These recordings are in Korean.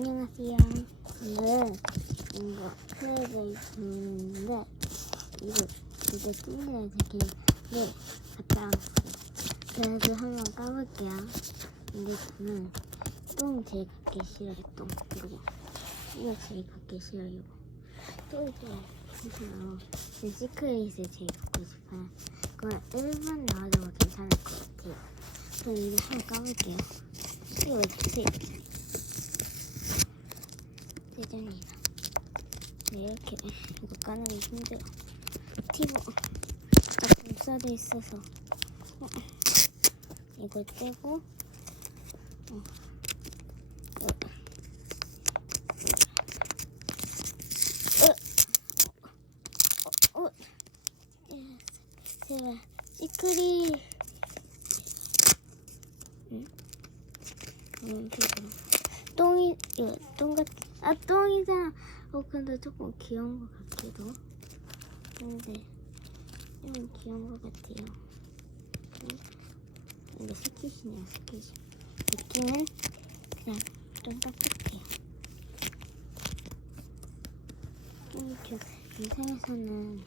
안녕하세요. 오늘은 이거 클레이를 줬는데 이거 찐이랑 되게 갔다 왔어요. 그래서 한번 까볼게요. 근데 저는 똥 제일 갖기 싫어요. 똥 이거 제일 갖기 싫어요. 또 이거 괜찮아요. 시크릿을 제일 갖고 싶어요. 그건 1번 나와도 괜찮을 것 같아요. 그럼 이거 한번 까볼게요. 이거 어떻게 짜장이다. 이렇게 이거 까는 게 힘들어. 티보 불사도 있어서 이거 떼고 제발 시크릿. 똥이 이거 똥이잖아. 근데 조금 귀여운 것 같기도. 근데 좀 귀여운 것 같아요. 이거 스키시네요. 스키시. 느낌은 그냥 좀 딱딱해요. 영상에서는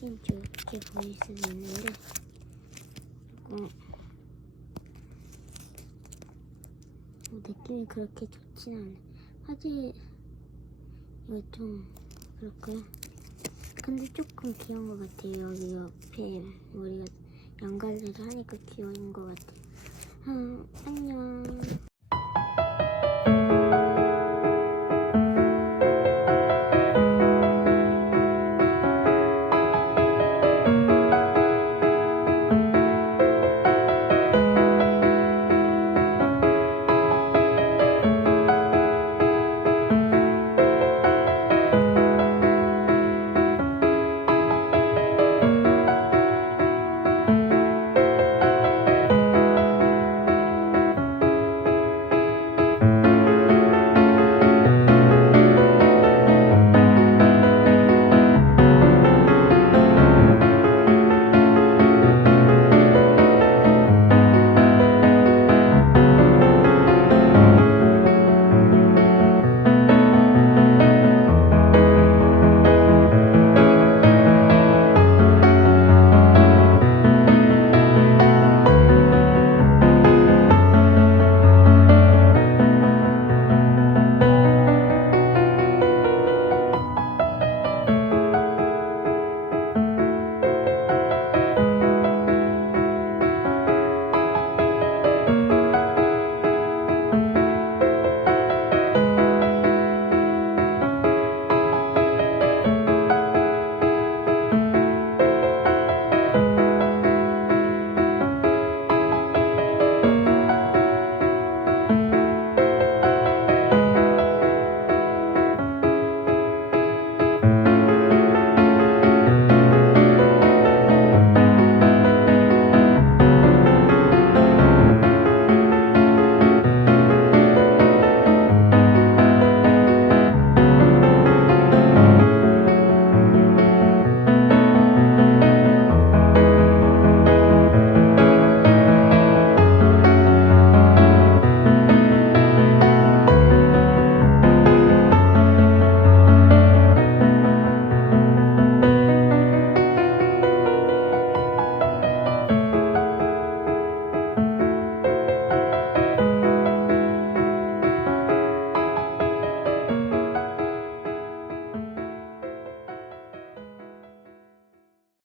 좀 이렇게 보일 수도 있는데 느낌이 그렇게 좋진 않아요. 화질 이거 좀 그렇고요. 근데 조금 귀여운 것 같아요. 여기 옆에 머리가 양갈래를 하니까 귀여운 것 같아요. 안녕.